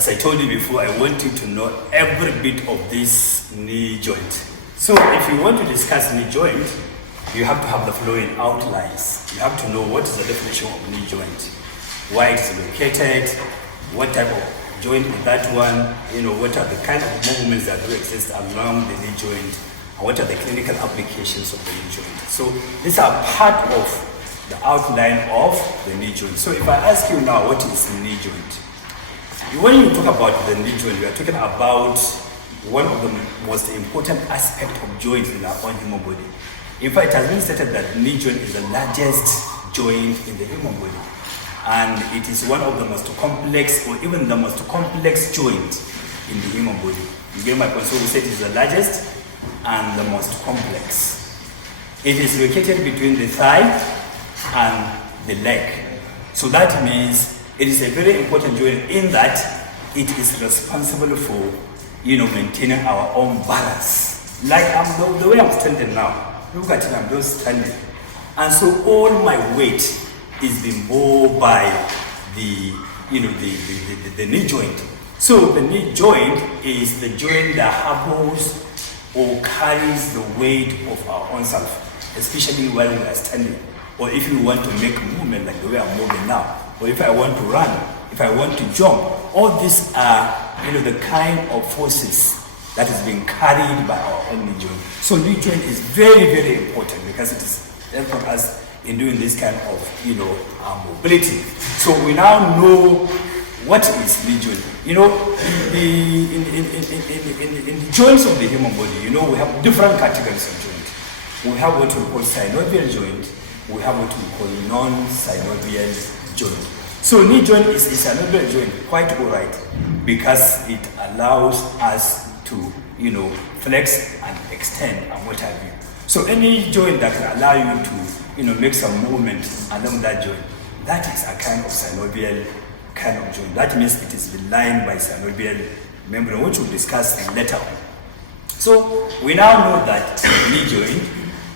as I told you before, I want you to know every bit of this knee joint. So if you want to discuss knee joint, you have to have the following outlines. You have to know what is the definition of knee joint, why it is located, what type of joint is that one, what are the kind of movements that do exist along the knee joint, and what are the clinical applications of the knee joint. So these are part of the outline of the knee joint. So if I ask you now, what is knee joint? When you talk about the knee joint, we are talking about one of the most important aspects of joints in our own human body. In fact, it has been stated that knee joint is the largest joint in the human body. And it is one of the most complex, or even the most complex joint in the human body. You get my point? So we said it is the largest and the most complex. It is located between the thigh and the leg. So that means it is a very important joint in that it is responsible for, maintaining our own balance. Like the way I'm standing now, look at it, I'm just standing. And so all my weight is being borne by the knee joint. So the knee joint is the joint that harbors or carries the weight of our own self, especially while we are standing, or if you want to make a movement like the way I'm moving now, or if I want to run, if I want to jump. All these are the kind of forces that is being carried by our own knee joint. So knee joint is very, very important because it is helping us in doing this kind of mobility. So we now know what is knee joint. In the joints of the human body, we have different categories of joint. We have what we call synovial joint. We have what we call non-synovial joint. So knee joint is a synovial joint, quite alright, because it allows us to, flex and extend and what have you. So any joint that can allow you to, make some movement along that joint, that is a kind of synovial kind of joint. That means it is lined by synovial membrane, which we'll discuss later on. So we now know that knee joint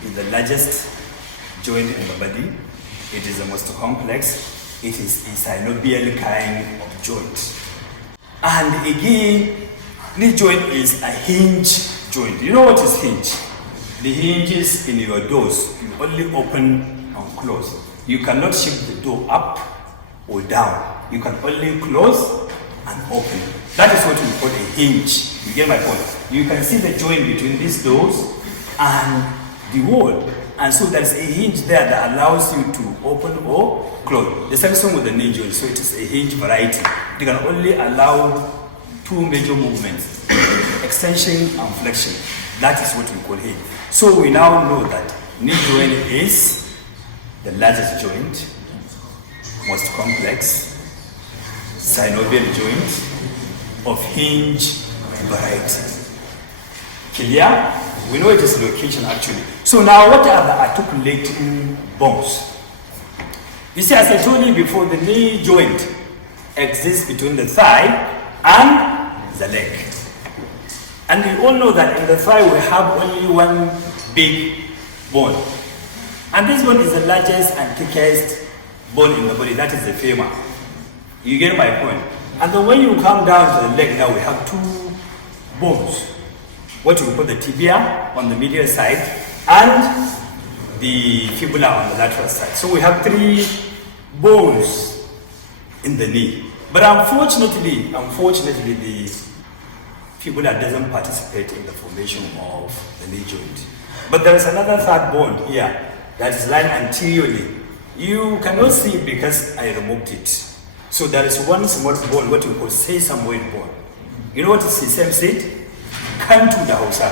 is the largest joint in the body. It is the most complex. It is a synovial kind of joint. And again, knee joint is a hinge joint. You know what is hinge? The hinges in your doors, you only open and close. You cannot shift the door up or down. You can only close and open. That is what we call a hinge. You get my point? You can see the joint between these doors and the wall. And so there's a hinge there that allows you to open or close. The same thing with the knee joint. So it is a hinge variety. They can only allow two major movements, extension and flexion. That is what we call hinge. So we now know that knee joint is the largest joint, most complex, synovial joint of hinge variety. Clear? We know it is location actually. So now what are the articulating bones? You see, as I told you before, the knee joint exists between the thigh and the leg. And we all know that in the thigh we have only one big bone. And this one is the largest and thickest bone in the body, that is the femur. You get my point? And then when you come down to the leg, now we have two bones. What we call the tibia on the medial side and the fibula on the lateral side. So we have three bones in the knee. But unfortunately, the fibula doesn't participate in the formation of the knee joint. But there is another third bone here that is lying anteriorly. You cannot see it because I removed it. So there is one small bone, what we call sesamoid bone. You know what is sesame seed? Kantu da Hausa.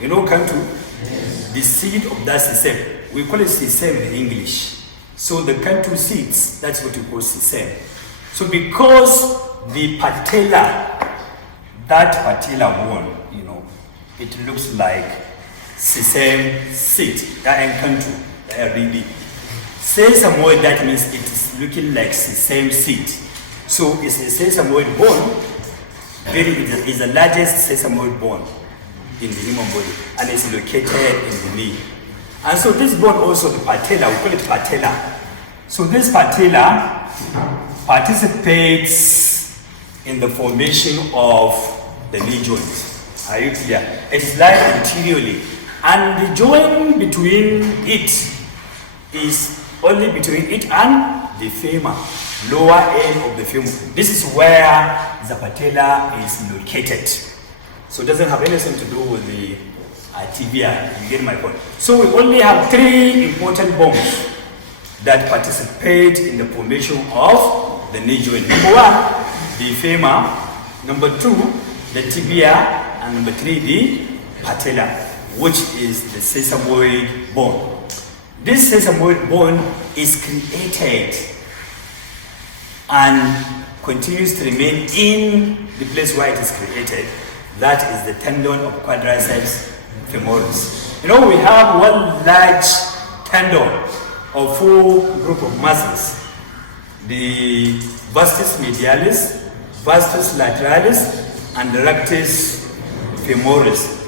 You know kantu? Yes. The seed of that sesame. We call it sesame in English. So the kantu seeds, that's what we call sesame. So because the patella, that patella bone, it looks like sesame seed. That kantu, that really. Sesamoid, that means it is looking like sesame seed. So it's a sesamoid bone. It is the largest sesamoid bone in the human body, and it's located in the knee. And so this bone also, the patella, we call it patella. So this patella participates in the formation of the knee joint. Are you clear? It lies anteriorly, and the joint between it is only between it and the femur, lower end of the femur. This is where the patella is located. So it doesn't have anything to do with the tibia. You get my point? So we only have three important bones that participate in the formation of the knee joint. Number one, the femur. Number two, the tibia. And number three, the patella, which is the sesamoid bone. This sesamoid bone is created and continues to remain in the place where it is created. That is the tendon of quadriceps femoris. You know, we have one large tendon of four group of muscles: the vastus medialis, vastus lateralis, and the rectus femoris.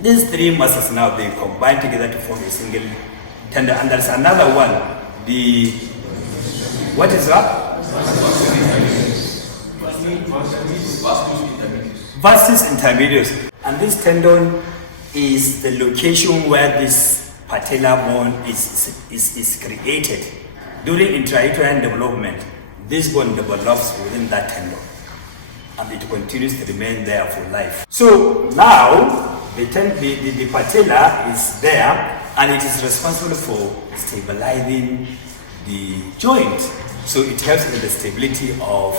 These three muscles now, they combine together to form a single tendon. And there's another one, the, what is that? Vastus intermedius. And this tendon is the location where this patella bone is created. During intra-uterine development, this bone develops within that tendon, and it continues to remain there for life. So now the patella is there, and it is responsible for stabilizing the joint. So it helps in the stability of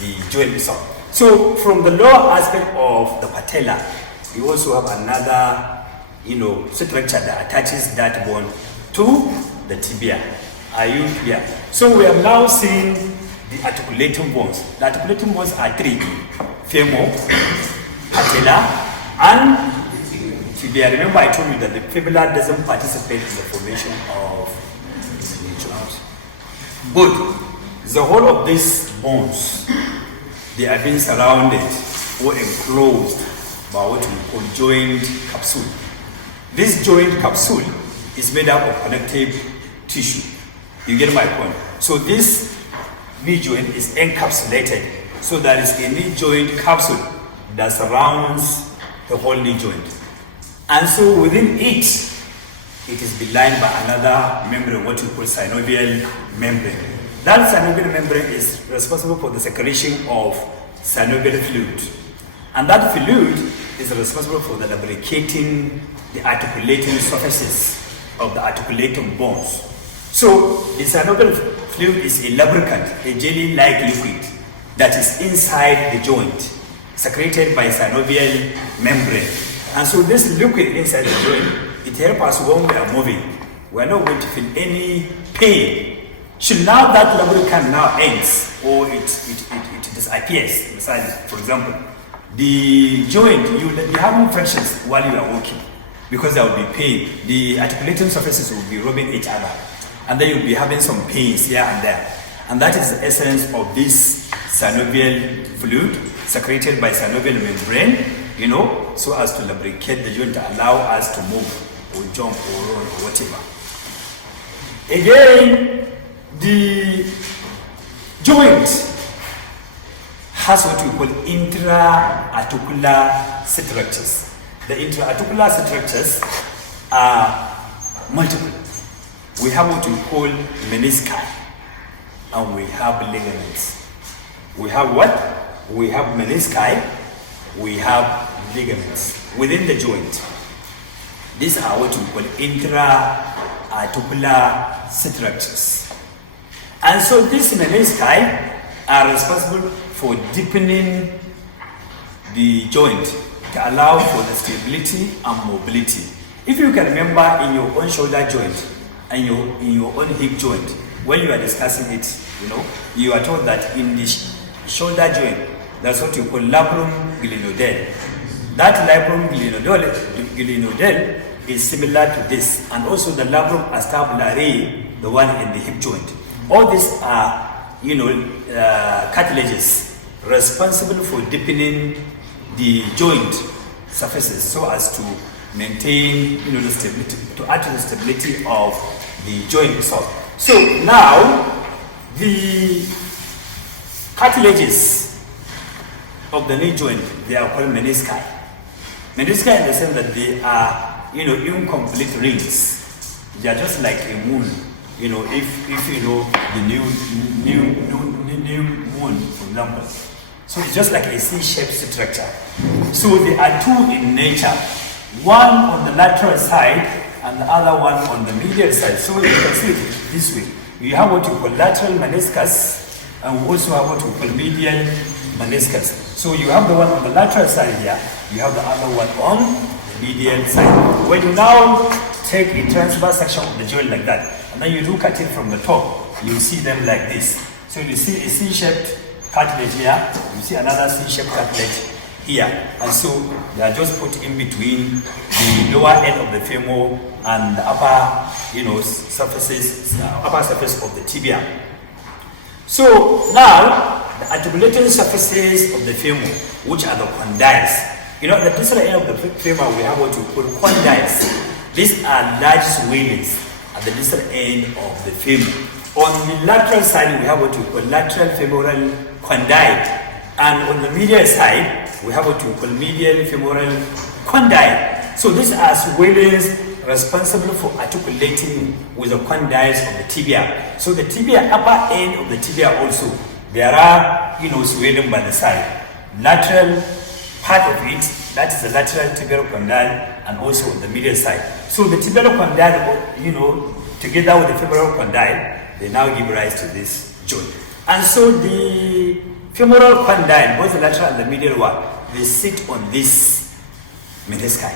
the joint itself. So from the lower aspect of the patella, you also have another, structure that attaches that bone to the tibia. Are you clear? So we have now seen the articulating bones. The articulating bones are three: femur, patella, and tibia. Remember, I told you that the fibula doesn't participate in the formation of the joint. But the whole of these bones, they are being surrounded or enclosed by what we call joint capsule. This joint capsule is made up of connective tissue. You get my point? So this knee joint is encapsulated. So there is a knee joint capsule that surrounds the whole knee joint. And so within it, it is lined by another membrane, what we call synovial membrane. That synovial membrane is responsible for the secretion of synovial fluid. And that fluid is responsible for the lubricating the articulating surfaces of the articulating bones. So the synovial fluid is a lubricant, a jelly-like liquid that is inside the joint, secreted by synovial membrane. And so this liquid inside the joint, it helps us when we are moving. We are not going to feel any pain. So now that lubricant now ends, or it disappears. Besides, for example, the joint, you having frictions while you are walking, because there will be pain. The articulating surfaces will be rubbing each other, and then you'll be having some pains here and there. And that is the essence of this synovial fluid secreted by synovial membrane, so as to lubricate the joint to allow us to move or jump or run or whatever. Again, the joint has what we call intra-articular structures. The intra-articular structures are multiple. We have what we call menisci, and we have ligaments. We have what? We have menisci, we have ligaments within the joint. These are what we call intra-articular structures. And so these menisci are responsible for deepening the joint to allow for the stability and mobility. If you can remember in your own shoulder joint and in your own hip joint, when you are discussing it, you are told that in the shoulder joint, that's what you call labrum glenoidal. That labrum glenoidal is similar to this, and also the labrum acetabular, the one in the hip joint. All these are, cartilages responsible for deepening the joint surfaces so as to maintain, the stability, to add to the stability of the joint itself. So now, the cartilages of the knee joint, they are called menisci. Menisci in the sense that they are, incomplete rings. They are just like a moon. If you know the new moon, for example. So it's just like a C-shaped structure. So there are two in nature. One on the lateral side and the other one on the medial side. So you can see it this way. You have what you call lateral meniscus, and we also have what we call medial meniscus. So you have the one on the lateral side here, you have the other one on the medial side. When you now take a transverse section of the joint like that, and then you look at it from the top, you see them like this. So you see a C-shaped cartilage here, you see another C-shaped cartilage here, and so they are just put in between the lower end of the femur and the upper, upper surface of the tibia. So now the articulating surfaces of the femur, which are the condyles. At the distal end of the femur, we have what we call condyles. These are large swellings at the distal end of the femur. On the lateral side, we have what we call lateral femoral condyle. And on the medial side, we have what we call medial femoral condyle. So these are swellings responsible for articulating with the condyles of the tibia. So the tibia, upper end of the tibia also, there are, swelling by the side. Lateral part of it, that is the lateral tibial condyle, and also on the medial side. So the tibial condyle, together with the femoral condyle, they now give rise to this joint. And so the femoral condyle, both the lateral and the medial one, they sit on this menisci.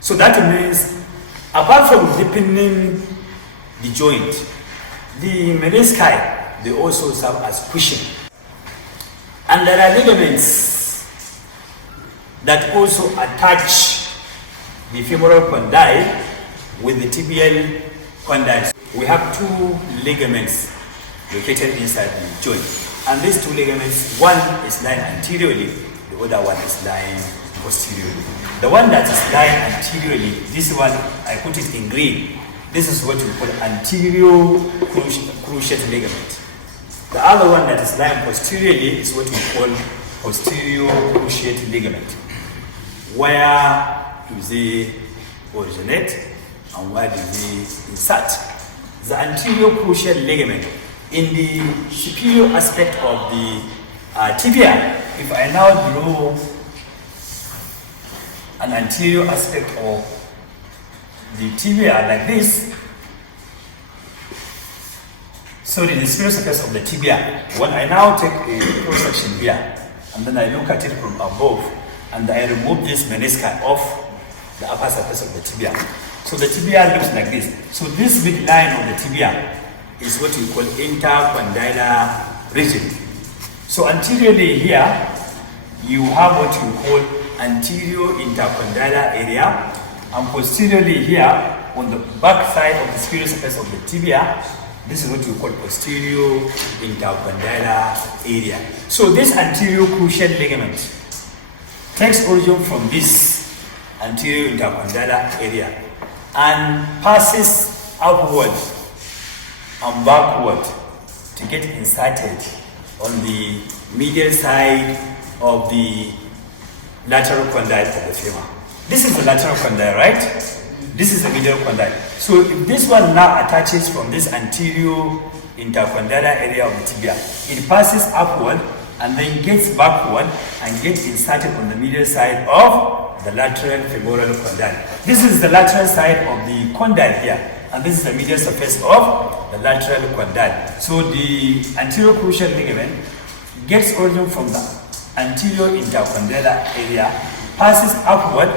So that means, apart from deepening the joint, the menisci, they also serve as cushion. And there are ligaments that also attach the femoral condyle with the tibial condyle. We have two ligaments located inside the joint. And these two ligaments, one is lying anteriorly, the other one is lying posteriorly. The one that is lying anteriorly, this one, I put it in green. This is what we call anterior cruciate ligament. The other one that is lying posteriorly is what we call posterior cruciate ligament. Where do they originate and where do they insert? The anterior cruciate ligament in the superior aspect of the tibia. If I now draw an anterior aspect of the tibia like this, so the superior surface of the tibia, when I now take a cross section here and then I look at it from above and I remove this menisci off the upper surface of the tibia, so the tibia looks like this. So this big line of the tibia is what we call intercondylar region. So anteriorly here, you have what you call anterior intercondylar area, and posteriorly here, on the back side of the superior surface of the tibia, this is what we call posterior intercondylar area. So this anterior cruciate ligament takes origin from this anterior intercondylar area and passes upward and backward to get inserted on the medial side of the lateral condyle of the femur. This is the lateral condyle, right? This is the medial condyle. So if this one now attaches from this anterior intercondylar area of the tibia, it passes upward and then gets backward and gets inserted on the medial side of the lateral femoral condyle. This is the lateral side of the condyle here, and this is the medial surface of the lateral condyle. So the anterior cruciate ligament gets origin from the anterior intercondylar area, passes upward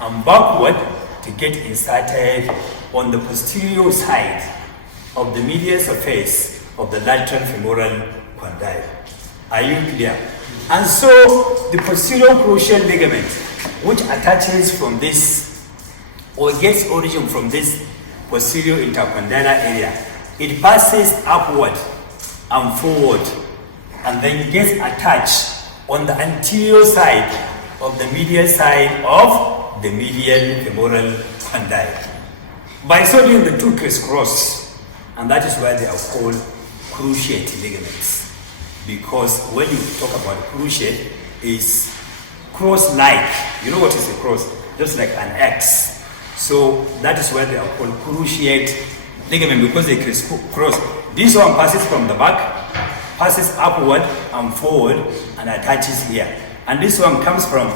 and backward to get inserted on the posterior side of the medial surface of the lateral femoral condyle. Are you clear? And so the posterior cruciate ligament, which attaches from this or gets origin from this posterior intercondylar area, it passes upward and forward and then gets attached on the anterior side of the medial side of the medial femoral condyle. By so doing, the two crisscross, and that is why they are called cruciate ligaments. Because when you talk about cruciate, is cross-like. You know what is a cross? Just like an X. So that is why they are called cruciate ligament, because they cross. This one passes from the back, passes upward and forward and attaches here. And this one comes from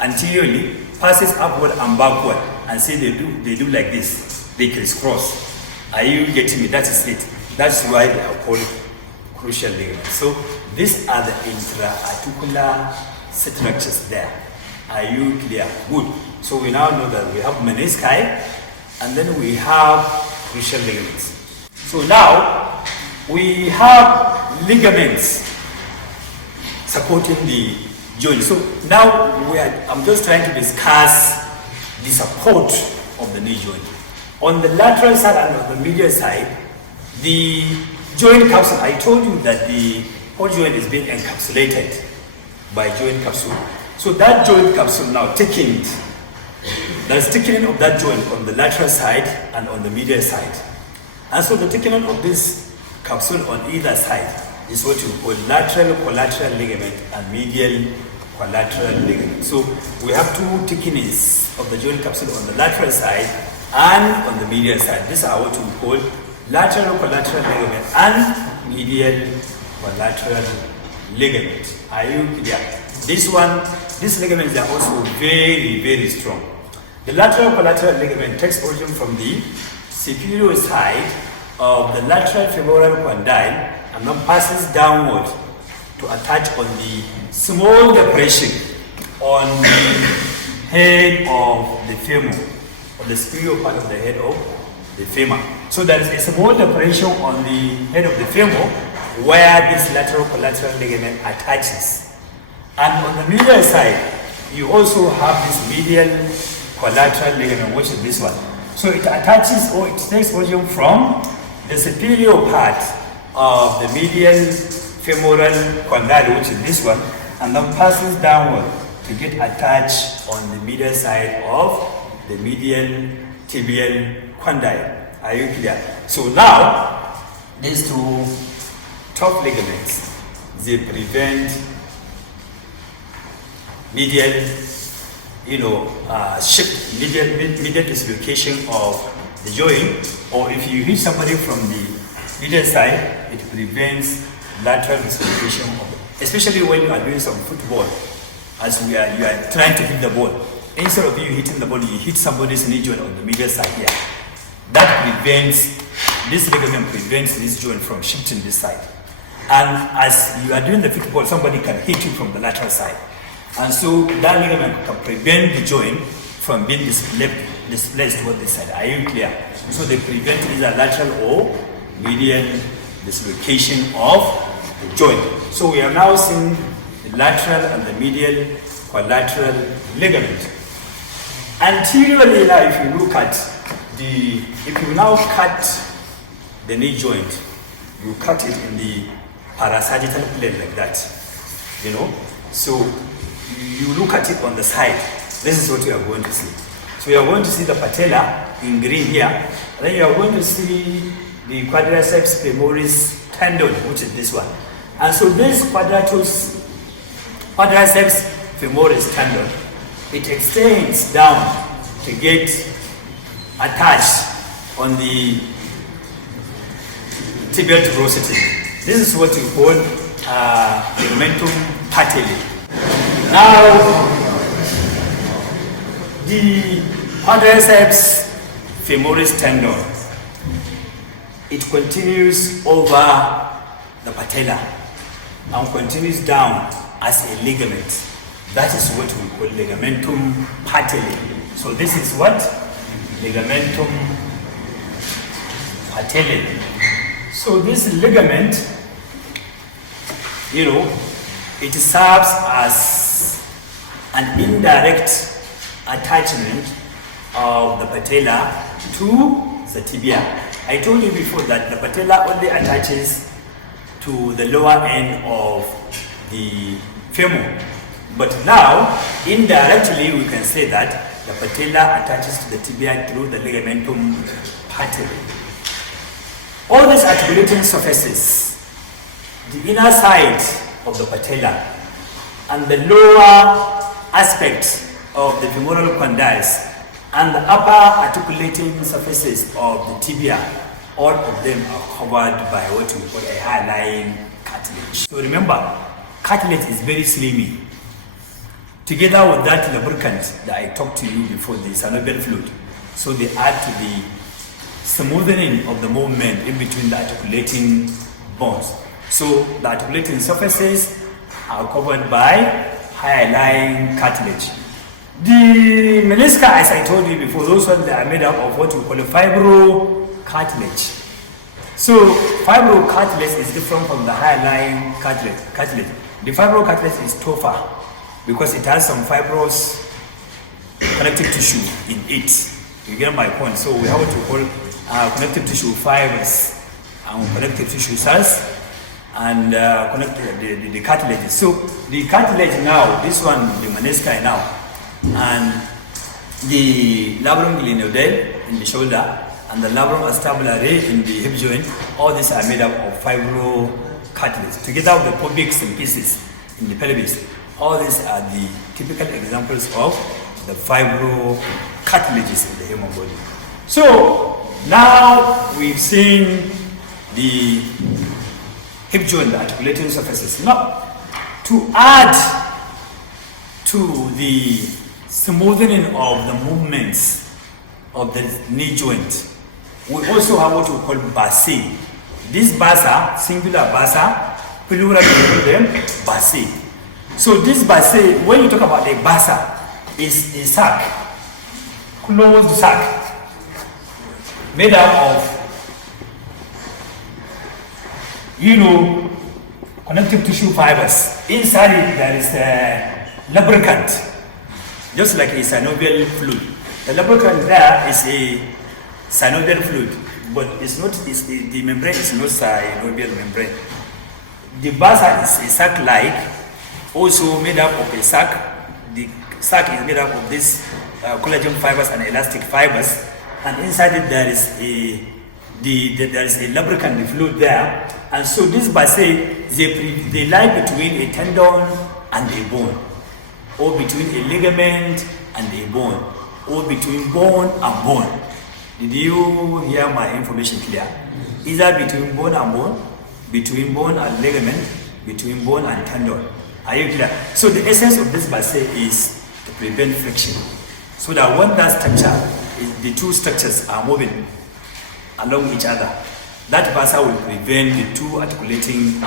anteriorly, passes upward and backward, and say they do like this. They crisscross. Are you getting me? That is it. That's why they are called cruciate ligaments. So these are the intra-articular structures there. Are you clear? Good. So we now know that we have menisci and then we have cruciate ligaments. So now we have ligaments supporting the joint. So now I'm just trying to discuss the support of the knee joint. On the lateral side and on the medial side, the joint capsule, I told you that the whole joint is being encapsulated by joint capsule. So that joint capsule now thickened. There's thickening of that joint on the lateral side and on the medial side. And so the thickening of this capsule on either side is what you call lateral collateral ligament and medial collateral ligament. So we have two thickenings of the joint capsule on the lateral side and on the medial side. These are what we call lateral collateral ligament and medial collateral ligament. Are you clear? These ligaments are also very, very strong. The lateral collateral ligament takes origin from the superior side of the lateral femoral condyle and then passes downward to attach on the small depression on the head of the femur, on the superior part of the head of the femur. So there is a small depression on the head of the femur where this lateral collateral ligament attaches. And on the medial side, you also have this medial collateral ligament, which is this one. So it attaches, or it takes origin from the superior part of the medial femoral condyle, which is this one, and then passes downward to get attached on the medial side of the medial tibial condyle. Are you clear? So now, these two top ligaments, they prevent medial, shift, medial dislocation of the joint, or if you hit somebody from the medial side, it prevents lateral dislocation of it. Especially when you are doing some football, as you are trying to hit the ball. Instead of you hitting the ball, you hit somebody's knee joint on the medial side here. That prevents, this ligament prevents this joint from shifting this side. And as you are doing the football, somebody can hit you from the lateral side. And so that ligament can prevent the joint from being displaced toward this side. Are you clear? So they prevent either lateral or medial dislocation of the joint. So we are now seeing the lateral and the medial collateral ligament. Anteriorly, now if you look at if you now cut the knee joint, you cut it in the parasagittal plane like that, So you look at it on the side. This is what you are going to see. So you are going to see the patella in green here. And then you are going to see the quadriceps femoris tendon, which is this one. And so this quadriceps femoris tendon, it extends down to get attached on the tibial tuberosity. This is what you call ligamentum patellae. Now, the quadriceps femoris tendon, it continues over the patella and continues down as a ligament. That is what we call ligamentum patellae. So this is what? Ligamentum patellae. So this ligament, it serves as an indirect attachment of the patella to the tibia. I told you before that the patella only attaches to the lower end of the femur. But now, indirectly, we can say that the patella attaches to the tibia through the ligamentum patellae. All these articulating surfaces, the inner side of the patella, and the lower aspect of the femoral condyles and the upper articulating surfaces of the tibia, all of them are covered by what we call a high-lying cartilage. So remember, cartilage is very slimy. Together with that lubricant that I talked to you before, the synovial fluid, so they add to the smoothing of the movement in between the articulating bones. So the articulating surfaces are covered by high-lying cartilage. The menisci, as I told you before, those ones that are made up of what we call a fibrocartilage. So fibrocartilage is different from the high-lying cartilage. The fibrocartilage is tougher because it has some fibrous connective tissue in it. You get my point? So we have what we call connective tissue fibers and connective tissue cells and the cartilage. So the cartilage now, this one, the menisci now, and the labrum glenoidal in the shoulder and the labrum acetabular in the hip joint, all these are made up of fibrocartilage. Together with the pubic symphysis in the pelvis, all these are the typical examples of the fibrocartilages in the human body. So now we've seen the hip joint, the articulating surfaces. Now, to add to the smoothing of the movements of the knee joint, we also have what we call Bursae. This bursa, singular bursa, plural we call them Bursae. So this Bursae, when you talk about a bursa, is a sac, closed sac, made up of, connective tissue fibers. Inside it, there is a lubricant, just like a synovial fluid. The lubricant there is a synovial fluid, but it's not. The membrane is not synovial membrane. The bursa is a sac-like, also made up of a sac. The sac is made up of these collagen fibers and elastic fibers, and inside it there is a lubricant, the fluid there. And so this Bursae, they lie between a tendon and a bone, or between a ligament and a bone, or between bone and bone. Did you hear my information clear? Either between bone and bone, between bone and ligament, between bone and tendon. Are you clear? So the essence of this Bursae is to prevent friction, so that when that structure, the two structures are moving along each other, that Bursae will prevent the two articulating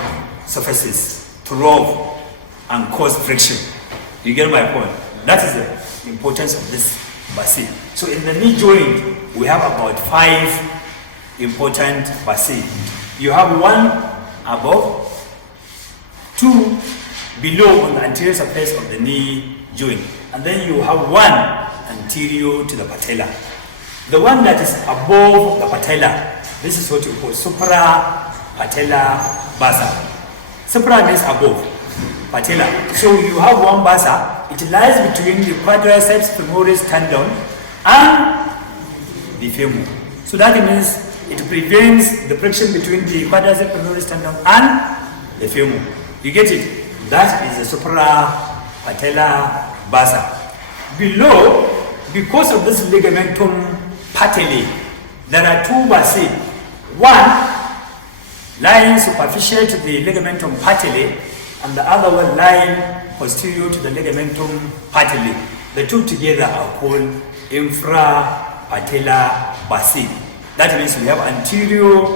surfaces to rub and cause friction. You get my point? That is the importance of this Bursae. So in the knee joint, we have about 5 important Bursae. You have one above, 2 below on the anterior surface of the knee joint, and then you have one anterior to the patella. The one that is above the patella, this is what you call supra-patellar bursa. Supra means above, patella. So you have one bursa, it lies between the quadriceps femoris tendon and the femur. So that means it prevents the friction between the quadriceps femoris tendon and the femur. You get it? That is the supra-patellar bursa. Below, because of this ligamentum patellae, there are 2 bursae. One lying superficial to the ligamentum patellae, and the other one lying posterior to the ligamentum patellae. The two together are called infra-patellar bursae. That means we have anterior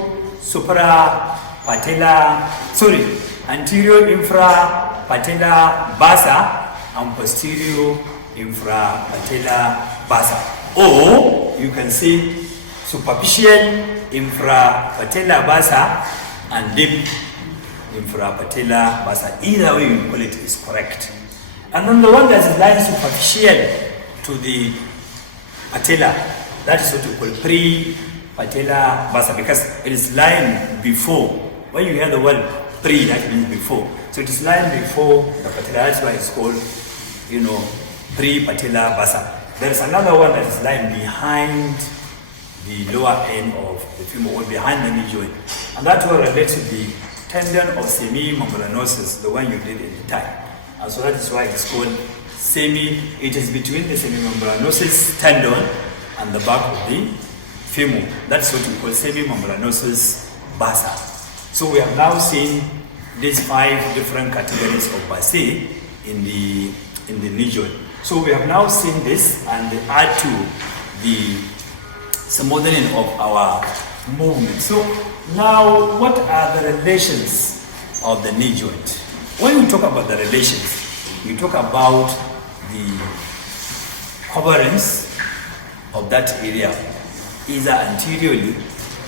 infra-patellar bursa and posterior infra-patellar bursa. Or you can say superficial infra-patellar bursa and deep infra-patellar bursa. Either way you call it is correct. And then the one that is lying superficial to the patella, that is what we call pre-patellar bursa, because it is lying before. When you hear the word pre, that means before. So it is lying before the patella. That's why it's called, pre-patellar bursa. There is another one that is lying behind the lower end of the femur, or behind the knee joint, and that one relates to the tendon of semimembranosus, the one you did in the thigh. and so that is why it's called it is between the semimembranosus tendon and the back of the femur. That's what we call semimembranosus bursa. So we have now seen these 5 different categories of bursae in the knee joint. So we have now seen this and add to the smoothing of our movement. So now what are the relations of the knee joint? When you talk about the relations, you talk about the coverings of that area, either anteriorly,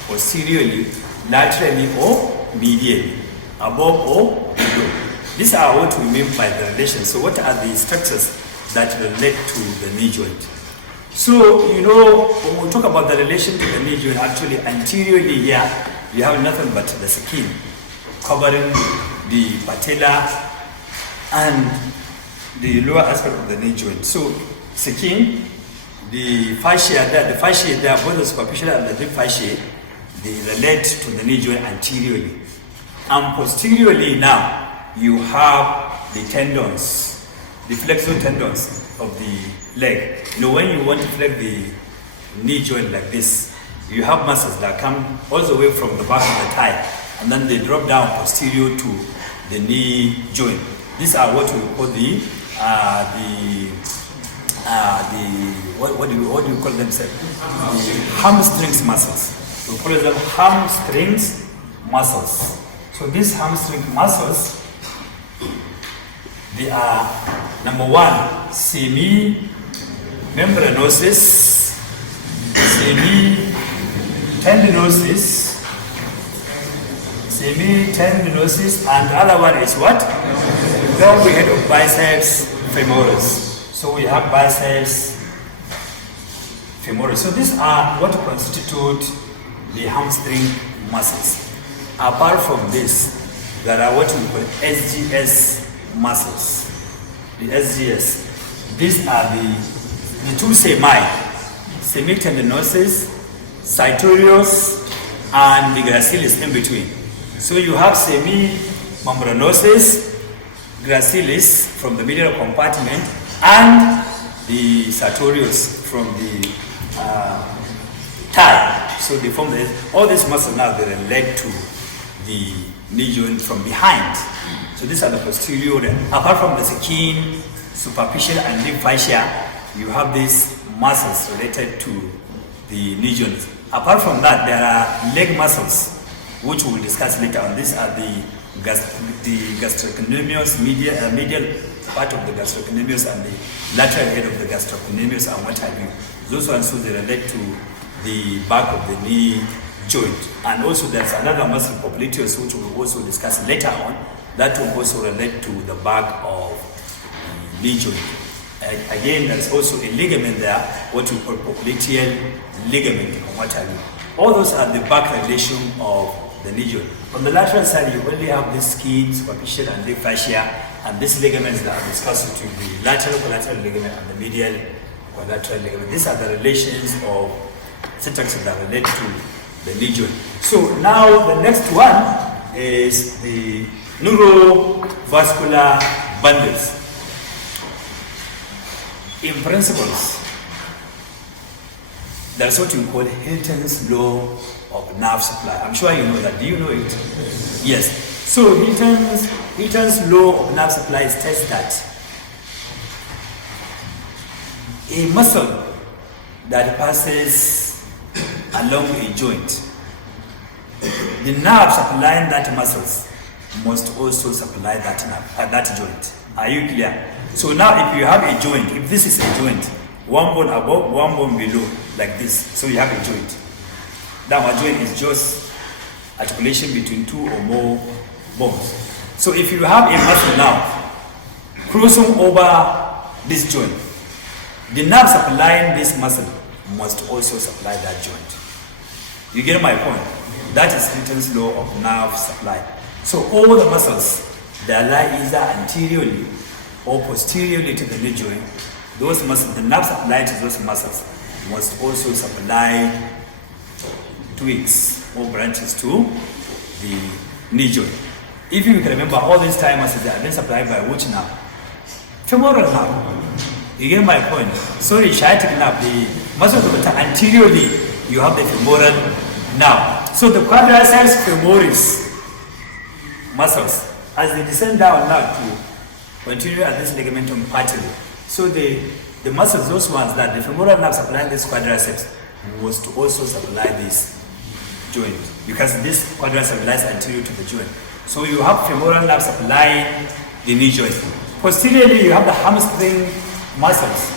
posteriorly, laterally or medially, above or below. These are what we mean by the relations. So what are the structures that relate to the knee joint? So, when we talk about the relation to the knee joint, actually anteriorly here, you have nothing but the skin covering the patella and the lower aspect of the knee joint. So, skin, the fascia there, both the superficial and the deep fascia, they relate to the knee joint anteriorly. And posteriorly now, you have the tendons, the flexor tendons of the leg. When you want to flex the knee joint like this, you have muscles that come all the way from the back of the thigh, and then they drop down posterior to the knee joint. These are what we call what do you call them? The hamstrings muscles. We call them hamstrings muscles. So these hamstring muscles, they are number 1, semimembranosus, semitendinosus, and the other one is what? Then we head of biceps femoris. So we have biceps femoris. So these are what constitute the hamstring muscles. Apart from this, there are what we call SGS muscles. The SGS. These are the 2 semitendinosus, sartorius, and the gracilis in between. So you have semimembranosus, gracilis from the medial compartment, and the sartorius from the thigh. So they form all these muscles now, they relate to the knee joint from behind. So these are the posterior. Apart from the skin, superficial and deep fascia, you have these muscles related to the knee joint. Apart from that, there are leg muscles, which we will discuss later on. These are the gastrocnemius, medial part of the gastrocnemius and the lateral head of the gastrocnemius and what have you. Those ones, so they relate to the back of the knee joint. And also there's another muscle, popliteus, which we will also discuss later on. That will also relate to the back of the knee joint. Again, there's also a ligament there, what we call popliteal ligament and what have you. All those are the back relation of the knee joint. On the lateral side, you only have the skin, superficial and deep fascia, and these ligaments that are discussed between the lateral collateral ligament and the medial collateral ligament. These are the relations of syntaxes that relate to the knee joint. So now the next one is the neurovascular bundles. In principles, there's what we call Hilton's law of nerve supply. I'm sure you know that. Do you know it? Yes. So Hilton's law of nerve supply states that a muscle that passes along a joint, the nerve supplying that muscles must also supply that nerve at that joint. Are you clear? So now if you have a joint, if this is a joint, one bone above, one bone below, like this, so you have a joint. Now a joint is just articulation between 2 or more bones. So if you have a muscle now crossing over this joint, the nerve supplying this muscle must also supply that joint. You get my point? That is Newton's law of nerve supply. So all the muscles that lie either anteriorly or posteriorly to the knee joint, those muscles, the nerve supply to those muscles must also supply twigs or branches to the knee joint. If you can remember, all these time muscles have been supplied by which nerve? femoral nerve. You get my point? Sorry, sciatic nerve, the muscle of the anteriorly, you have the femoral nerve. So the quadriceps femoris muscles, as they descend down now to continue at this ligamentum patella. So the muscles, those ones that the femoral nerve supplying this quadriceps was to also supply this joint, because this quadriceps lies anterior to the joint. So you have femoral nerve supplying the knee joint. Posteriorly, you have the hamstring muscles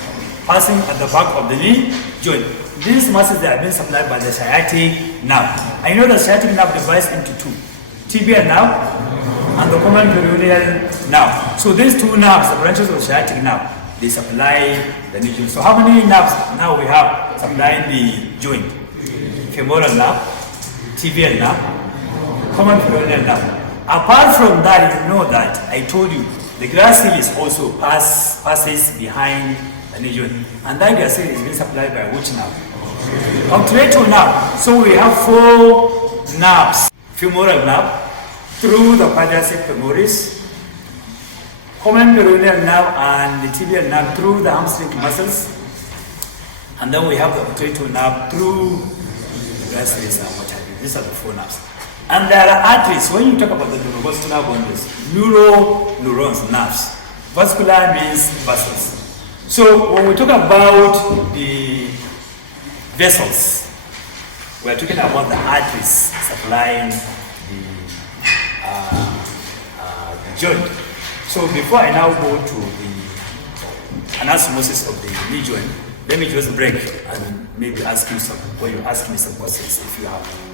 passing at the back of the knee joint. These muscles, they are being supplied by the sciatic nerve. I know the sciatic nerve divides into two, tibial nerve and the common peroneal nerve. So these two nerves, the branches of the sciatic nerve, they supply the knee joint. So how many nerves now we have supplying the joint? Femoral nerve, tibial nerve, common peroneal nerve. Apart from that, you know that I told you the gracilis also passes behind the knee joint, and that gracilis is being supplied by which nerve? Collateral nerve. So we have four nerves: femoral nerve through the quadriceps femoris, common peroneal nerve and the tibial nerve through the hamstring muscles, and then we have the collateral nerve through the gracilis and what have you. These are the four nerves. And there are arteries. When you talk about the neurovascular bundles, neurons, nerves. Vascular means vessels. So when we talk about the vessels, we are talking about the arteries supplying the joint. So before I now go to the anastomosis of the knee joint, let me just break and maybe ask you some, or you ask me some questions if you have.